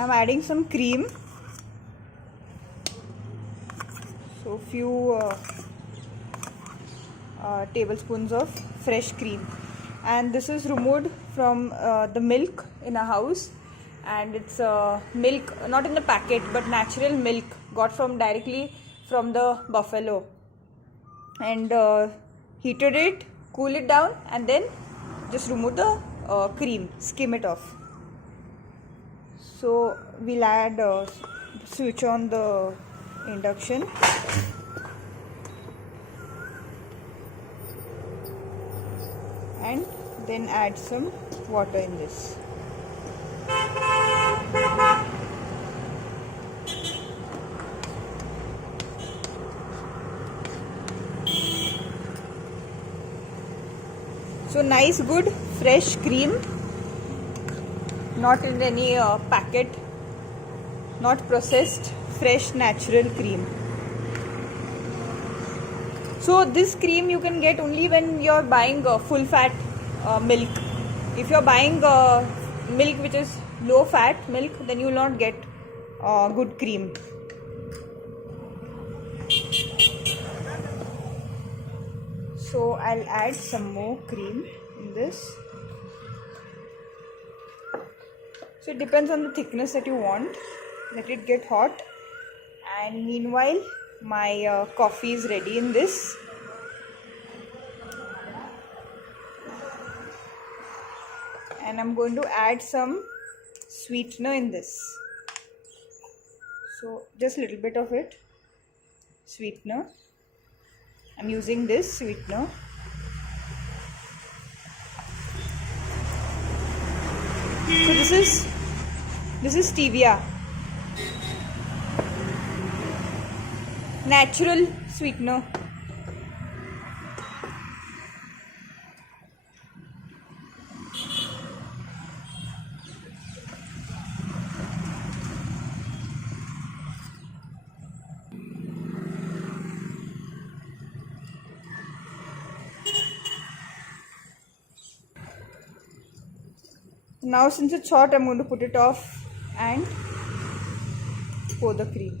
I'm adding some cream. So few tablespoons of fresh cream, and this is removed from the milk in a house, and it's milk not in the packet but natural milk got from directly from the buffalo, and heated it, cool it down, and then just remove the cream, skim it off. So we'll add switch on the induction. And then add some water in this. So nice good fresh cream, not in any packet, not processed, fresh natural cream. So this cream you can get only when you're buying full fat milk. If you're buying milk which is low fat milk, then you will not get good cream. So I'll add some more cream in this. So it depends on the thickness that you want. Let it get hot, and meanwhile my coffee is ready in this. And I'm going to add some sweetener in this. So just a little bit of it, sweetener. I'm using this sweetener. So this is stevia, natural sweetener. Now since it's hot, I'm going to put it off and pour the cream.